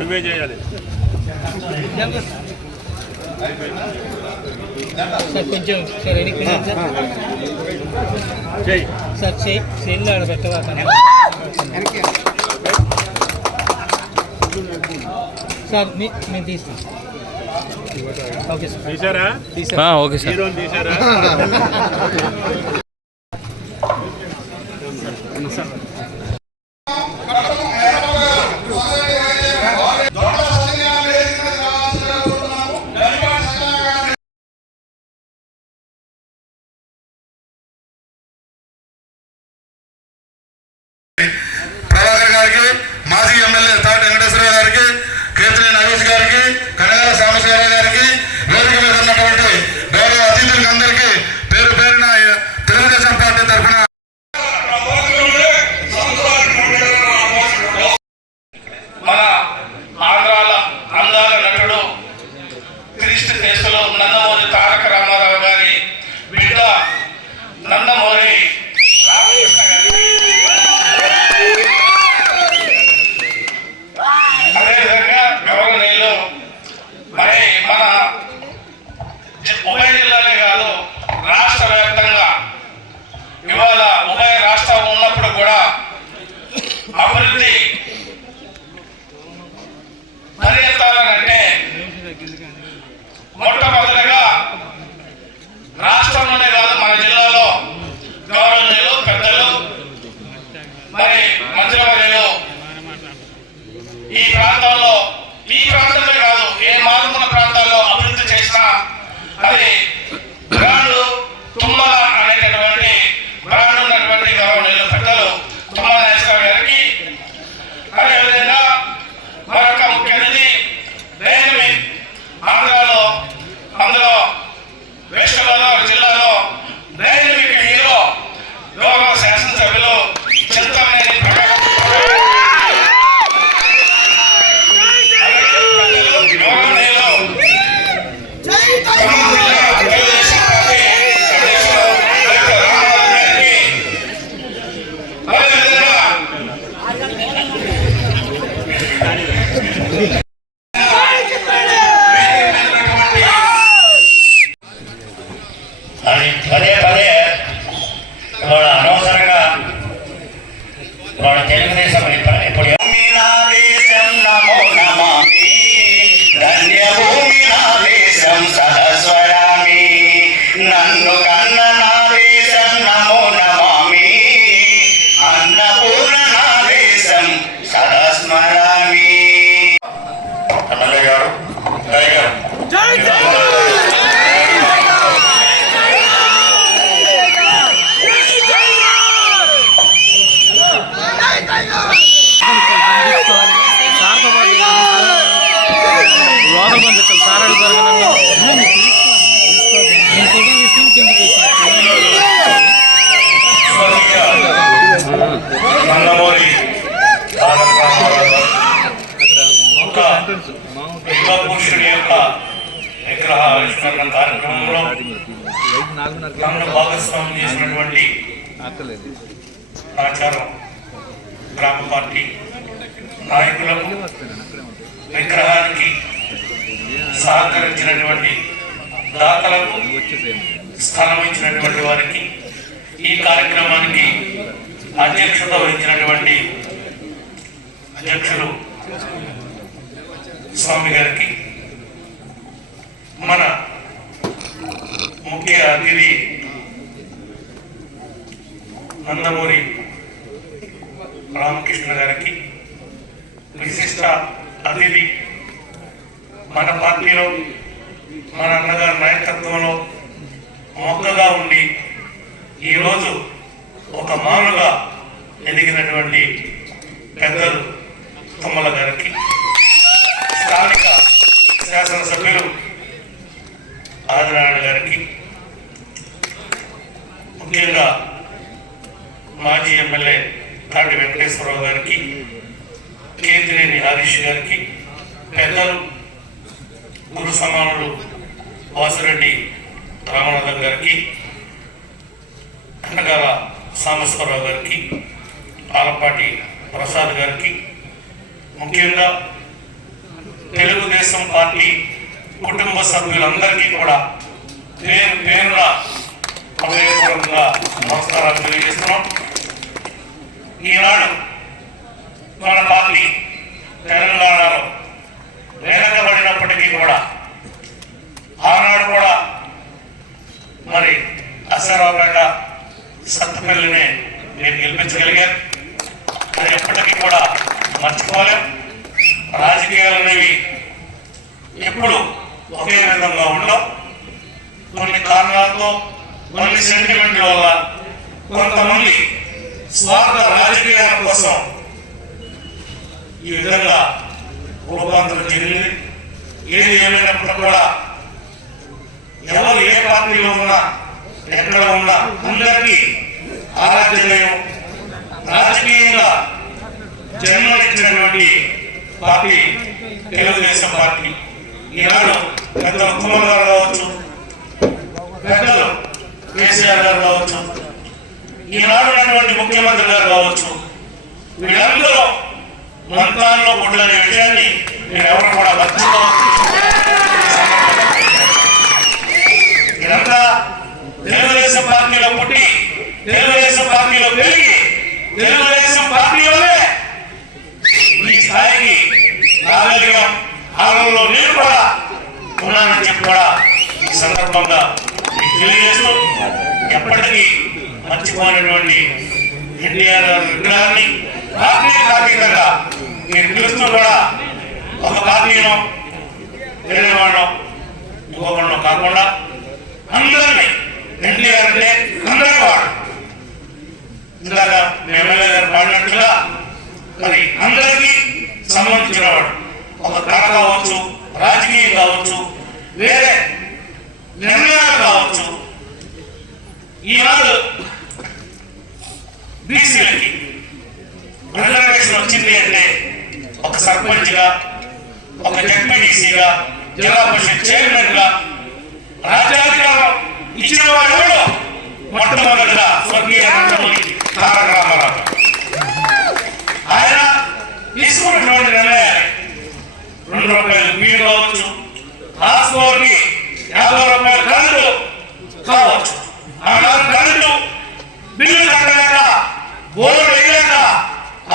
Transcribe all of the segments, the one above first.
నువ్వే చేయాలి సార్ కొంచెం సార్ ఎన్నిక సార్ చేయిలో ఆడబెట్టవా సార్ మేము తీస్తాం. ఓకే సార్ తీసారా? ఓకే సార్ తీసారా? ప్రభాకర్ గారికి, మాజీ ఎమ్మెల్యే తాటి వెంకటేశ్వరరావు గారికి, కేతినేని నగేష్ గారికి, కనగాల సాంబశివరావు గారికి, వేదిక మీద ఉన్నటువంటి గౌరవ అతిథులకి అందరికీ పేరు పేరున తెలుగుదేశం పార్టీ తరఫున మన ఆంధ్రాల అందాల నటుడు క్రీస్తు కేసులో నందమూరి తారక రామారావు గారి బిడ్డ నందమూరి రామకృష్ణ గారి అదేవిధంగా గవర్నీయులు మరి మన ఉభయ జిల్లాలే కాదు రాష్ట్ర వ్యాప్తంగా ఇవాళ ఉభయ రాష్ట్రం ఉన్నప్పుడు కూడా అభివృద్ధి పరిగెత్తాలంటే మొట్టమొదటిగా రాష్ట్రంలోనే కాదు మన జిల్లాలో గవర్నీయులు పెద్దలు మరి మంత్రివర్యులు ఈ ప్రాంతంలో కాదు ఏ మారుమూల ప్రాంతాల్లో అభివృద్ధి చేసినా అది బ్రాండ్ తుమ్మల అనేటటువంటి బ్రాండ్ ఉన్నటువంటి గవర్నీయులు పెద్దలు తుమ్మల నాగేశ్వరరావు గారికి, అదేవిధంగా మరొక ముఖ్య అతిథి డైనమిక్ ఆంధ్రాలో అందులో వెస్ట్ గోదావరి జిల్లాలో డైనమిక్ హీరో గౌరవ శాసనసభ్యులు చింతమనేని పదే పదే ఇవాళ అనవసరంగా ఇవాళ తెలుగుదేశం ఇప్పుడు నమో నమామి ధన్యభూమి నా దేశం సహస్వరామి నన్ను కన్న నా దేశం నమో నమామి అన్నపూర్ణ నా దేశం సహస్మరామి. ఎమ్మెల్యే గారు నందమూరి యుగ పురుషుడి యొక్క విగ్రహ ఆవిష్కరణ కార్యక్రమంలో నన్ను భాగస్వామ్యం చేసినటువంటి ఆచారం గ్రామ పార్టీ నాయకులకు, విగ్రహానికి సహకరించినటువంటి దాతలకు, స్థలం ఇచ్చినటువంటి వారికి, ఈ కార్యక్రమానికి అధ్యక్షత వహించినటువంటి అధ్యక్షులు స్వామి గారికి, మన ముఖ్య అతిథి నందమూరి రామకృష్ణ గారికి, విశిష్ట అతిథి మన పార్టీలో మన అన్నగారి నాయకత్వంలో మొక్కగా ఉండి ఈరోజు ఒక మానుగా ఎదిగినటువంటి పెద్దలు తుమ్మల గారికి, స్థానిక శాసనసభ్యులు ఆదినారాయణ గారికి, ముఖ్యంగా మాజీ ఎమ్మెల్యే తాటి వెంకటేశ్వరరావు గారికి, కేతినేని హరీష్ గారికి, పెద్దలు గురు సమానులు వాసిరెడ్డి రామనాథన్ గారికి, కనకాల సాంబశ్వరరావు గారికి, ఆలపాటి ప్రసాద్ గారికి, ముఖ్యంగా తెలుగుదేశం పార్టీ కుటుంబ సభ్యులందరికీ కూడా పేరు పేరున హృదయపూర్వకంగా నమస్కారాలు తెలియజేస్తున్నాం. ఈనాడు మన పార్టీ తెలంగాణలో వెనకబడినప్పటికీ కూడా ఆనాడు కూడా మరి అసరావుపేట సత్తుపల్లిని మీరు గెలిపించగలిగారు. అది ఎప్పటికీ కూడా మర్చిపోలేం. రాజకీయాలు అనేవి ఎప్పుడు ఒకే విధంగా ఉండవు. కొన్ని కారణాలతో, కొన్ని సెంటిమెంట్ల వల్ల కొంతమంది స్వార్థ రాజకీయాల కోసం ఈ విధంగా రూపాంతరం చెందింది. ఏది ఏమైనప్పుడు కూడా ఎవరు ఏ పార్టీలో ఉన్నా, ఎక్కడ ఉన్నా అందరికీ ఆరాధ్యమయం రాజకీయంగా జన్మనిచ్చినటువంటి పార్టీ తెలుగుదేశం పార్టీ. ఈనాడు పెద్ద ఉత్తమ్ గారు కావచ్చు, పెద్దలు కేసీఆర్ గారు కావచ్చు, ఈనాడు ఉన్నటువంటి ముఖ్యమంత్రి గారు కావచ్చు, వీళ్ళందరూ మంత్రాల్లో గుడ్లనే విషయాన్ని మీరు ఎవరు కూడా మర్చిపోవచ్చు. ఇదంతా తెలుగుదేశం పార్టీలో పుట్టి, తెలుగుదేశం పార్టీలో పెరిగి, తెలుగుదేశం పార్టీలోనే ఈ స్థాయికి రాగలిగాం. ఆనంలో నేను కూడా ఉన్నానని చెప్పి కూడా ఈ సందర్భంగా మీకు తెలియజేస్తూ, ఎప్పటికీ మర్చిపోయినటువంటి ఎన్టీఆర్ గారి విగ్రహాన్ని పార్టీకి అతీతంగా మీరు పిలుస్తూ కూడా ఒక పార్టీలో వేరే వాళ్ళం ఇంకొకళ్ళు కాకుండా అందరినీ ఎన్టీఆర్ అంటే అందరి వాడు. ఇందాక ఎమ్మెల్యే గారు పాడినట్టుగా మరి అందరికీ సంబంధించిన వాడు. ఒక కళ కావచ్చు, రాజకీయం కావచ్చు, వేరే నిర్ణయాలు కావచ్చు. ఈనాడు బీసీలకి రిజర్వేషన్ వచ్చింది అంటే ఒక సర్పంచ్గా, ఒక జడ్పీటీసీగా, జిల్లా పరిషత్ చైర్మన్ గా రాజ్యాధికారం ఇచ్చిన వాడు మొట్టమొదటిగా స్వర్గీయ తారక రామారావు. ఆయన తీసుకున్నటువంటి నిర్ణయాలు 2 రూపాయలు బియ్యం కావచ్చు, రాసుకోవడానికి 50 రూపాయల కరెంటు కావచ్చు. ఆనాడు కరెంటు బిల్లు కట్టలేక, బోర్డు వేయలేక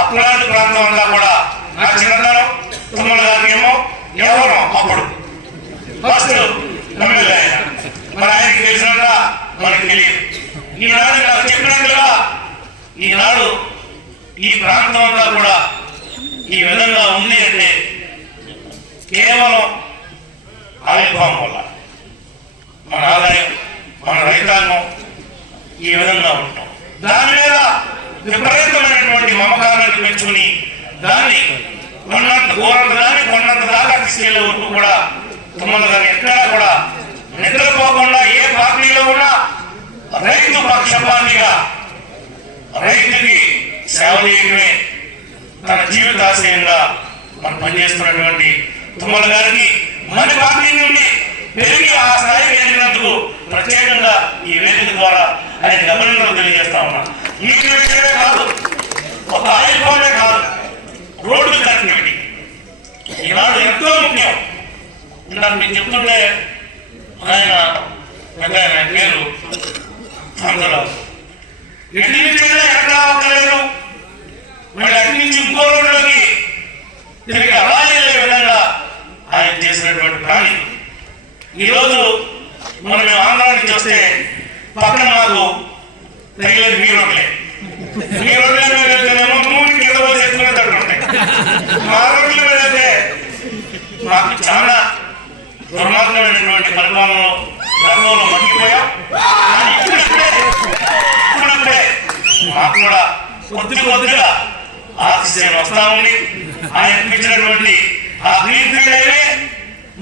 అట్లాంటి ప్రాంతం అంతా కూడా నా చిన్నతనం తుమ్మల గారికి ఏమో ఎవరో అప్పుడు ఫస్ట్ ఎమ్మెల్యే ఆయన. మరి ఆయనకి తెలిసినట్ట మనకు తెలియదు. ఈనాడు నాకు చెప్పినట్లుగా ఈనాడు ఈ ప్రాంతం అంతా కూడా ఈ విధంగా ఉంది అంటే కేవలం ఆవిర్భావం వల్ల మన ఆదాయం, మన రైతాంగం ఈ విధంగా ఉంటాం. దాని మీద విపరీతమైనటువంటి మమకారాన్ని పెంచుకుని దాన్ని కొన్నంత ఘోరంత దాన్ని కొన్నంత దాకా తీసుకెళ్లే వరకు కూడా తుమ్మల గారు ఎక్కడా కూడా నిద్రపోకుండా ఏ పార్టీలో ఉన్నా రైతు పక్షపాతిగా రైతుకి సేవ చేయడమే తన జీవితాశయంగా మనం పనిచేస్తున్నటువంటి తుమ్మల గారికి మన పార్టీ నుండి పెరిగి ఆ స్థాయికి ఎదిగినందుకు ప్రత్యేకంగా ఈ వేదిక ద్వారా ఆయనకి అభినందనలు తెలియజేస్తా ఉన్నా. ఈ విషయమే కాదు, ఒక ఆయుధమే కాదు, రోడ్డు కనెక్టివిటీ ఈనాడు ఎంతో ముఖ్యం. ఇందాక మీకు చెప్తుంటే ఆయన పెద్ద ఆయన పేరు అందరూ ఎటు నుంచి ఎక్కడ అవ్వలేదు, మళ్ళీ అటు నుంచి ఇంకో రోడ్లోకి తిరిగి అలా వెళ్ళే విధంగా ఆయన చేసినటువంటి ప్రాణి. ఈరోజు మనం ఆంధ్ర నుంచి వస్తే పక్కన మాకు తగిలేదు మీ రోడ్లే. మీ రోడ్ల మీద వెళ్తేనేమో 100 కిలో ఎత్తుకునేటట్టు ఉంటాయి. మా రోడ్ల మీద అయితే మాకు చాలా దుర్మార్గమైనటువంటి పరిపాలనలో గర్వంలో మగ్గిపోయాం. ఇప్పుడప్పుడే మాకు కూడా కొద్దిగా ఆతిథ్యం వస్తా ఉంది. ఆయన ఇచ్చినటువంటి ఆ గ్రీన్ ఫీల్డ్ అయితే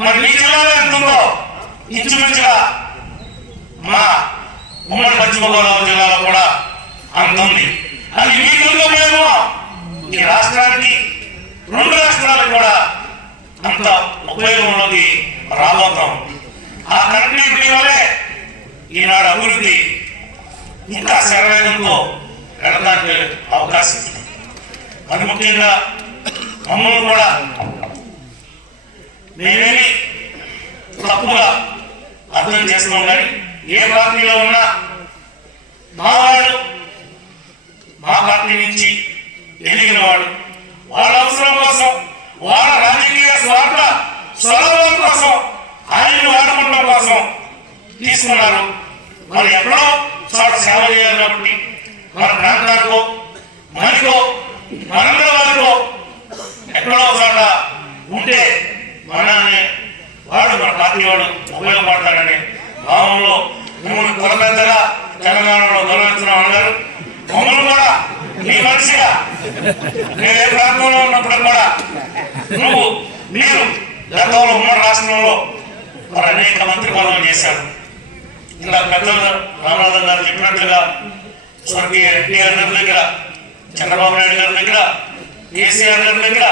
మరి మీ జిల్లాలో ఎంత ఉందో ఇంచుమించుగా మా ఉమ్మడి పశ్చిమ గోదావరి జిల్లాలో కూడా అంత ఉంది. అది మీకు మేము ఈ రాష్ట్రానికి 2 రాష్ట్రాలకు కూడా అంత ఉపయోగంలోకి రాబోతాం. ఆ కనెక్టివిటీ వల్లే ఈనాడు అభివృద్ధి ఇంకా శరవేగంతో వెళ్ళడానికి అవకాశం ఉంది. అది ముఖ్యంగా మమ్మల్ని కూడా మేమేమి తప్పుగా అర్థం చేస్తున్నాం. కానీ ఏ పార్టీలో ఉన్నా మా వాడు, మా పార్టీ నుంచి ఎదిగిన వాడు, వాళ్ళ అవసరం కోసం, వాళ్ళ రాజకీయ స్వార్థ స్వలాభం కోసం, ఆయన్ని వాడుకోవడం కోసం తీసుకున్నారు. మరి ఎక్కడో చోట సేవ చేయాలి కాబట్టి మన ప్రాంతానికో మనకో మనందరి వారికో ఎక్కడో చోట ఉంటే మనల్ని వాడు మన పార్టీ వాడు ఉపయోగపడతాడని భావంలో మిమ్మల్ని కులపెద్దగా తెలంగాణలో గౌరవిస్తున్నాం అన్నారు. మమ్మల్ని కూడా నీ మనిషిగా నేను ఏ ప్రాంతంలో ఉన్నప్పుడు కూడా మీరు గతంలో ఉమ్మడి రాష్ట్రంలో మరి అనేక మంత్రి పదవులు చేశారు. ఇలా పెద్దలు రామనాథన్ గారు చెప్పినట్లుగా స్వర్గీయ ఎన్టీఆర్ గారి దగ్గర, చంద్రబాబు నాయుడు గారి దగ్గర, కేసీఆర్ గారి దగ్గర,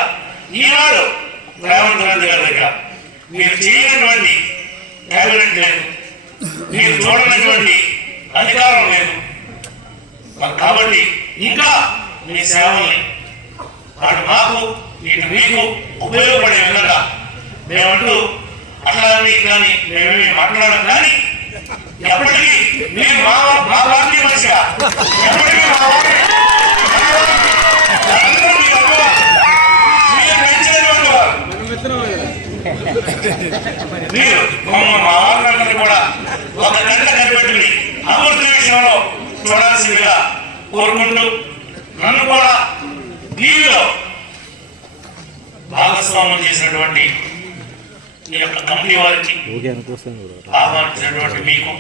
ఈనాడు రేవంత్ రెడ్డి గారి దగ్గర మీరు చేయనటువంటి క్యాబినెట్ లేదు, మీరు చూడనటువంటి అధికారం లేదు. కాబట్టి ఇంకా మీ సేవల్ని అటు మాకు ఇటు మీకు ఉపయోగపడే విధంగా మేమంటూ అట్లా కానీ మేమేమి మాట్లాడడం. కానీ ఎప్పటికీ మీరు మా పార్టీ మనిషిగా ఎప్పటికీ మీరు మా వాళ్ళందరినీ కూడా ఒక గంట కనిపెట్టుకుని అభివృద్ధి విషయంలో చూడాల్సిందిగా కోరుకుంటూ నన్ను కూడా దీనిలో భాగస్వామ్యం చేసినటువంటి ఈ యొక్క కమిటీ వారికి, ఆహ్వానించినటువంటి మీకు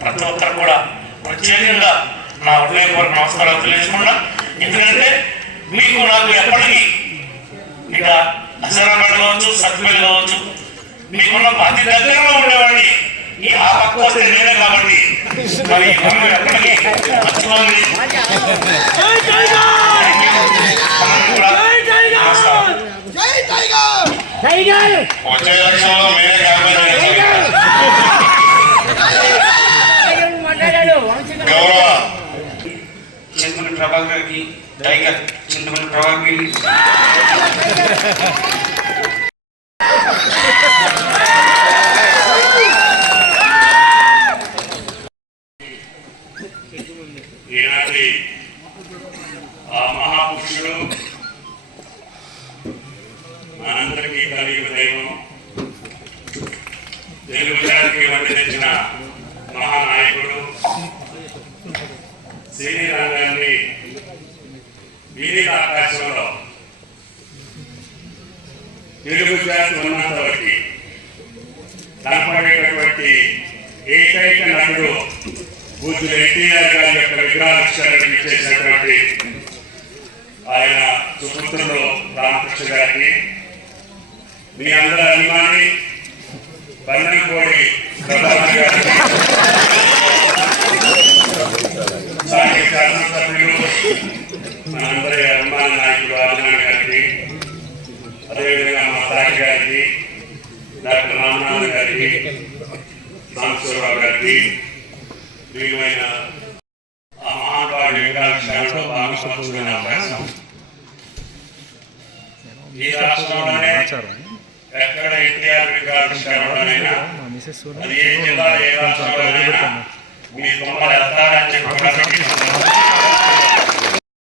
ప్రతి ఒక్కరు కూడా ప్రత్యేకంగా నా హృదయపూర్వక నమస్కారాలు తెలియజేసుకున్నా. ఎందుకంటే మీకు నాకు ఎప్పటికీ ఇక అసరాబాద్ కావచ్చు, సత్పల్లి కావచ్చు, మీకున్న అతి దగ్గరలో ఉండేవాడిని ఈ ఆ పక్క వస్తే నేనే. కాబట్టి మరి మనం ఎప్పటికీ మర్చిపోవాలి. వచ్చే లక్ష్యంలో మేమే గౌరవ చింతమల్లి ప్రభాకర్కి, టైగర్ చింతమల్లి ప్రభాకర్కి ఈనాటి ఆ మహాపురుషుడు మనందరికీ కలిగిన దైవం, తెలుగు జాతికి వండి తెచ్చిన మహానాయకుడు సినీ రంగాన్ని వీధి ఆకాశంలో తెలుగు జాతి ఉన్నంత వరకు కనపడేటటువంటి ఏకైక నటుడు పూజ్యులు ఎన్టీఆర్ గారి యొక్క విగ్రహావిష్కరణకి చేసినటువంటి ఆయన సుపుత్రుడు రామకృష్ణ గారికి, మీ అందరి అభిమాని బంధంకోడి ప్రభాకర్ గారికి, స్థానిక శాసనసభ్యులు మనందరి అభిమాన నాయకుడు అభిమాన్ గారికి, అదేవిధంగా మా సాయి గారికి, డాక్టర్ రామనాథన్ గారికి, సాంబశివరావు గారికి, ప్రియమైన ఆ మహానుభావుడి విగ్రహావిష్కరణలో భాగస్వామ్యం అవకాశం ఈ రాష్ట్రంలోనే ఎక్కడ ఎన్టీఆర్ విగ్రహావిష్కరణలోనైనా అది ఏ జిల్లా ఏ రాష్ట్రంలోనైనా మీ తొమ్మలు ఎత్తారని చెప్పడానికి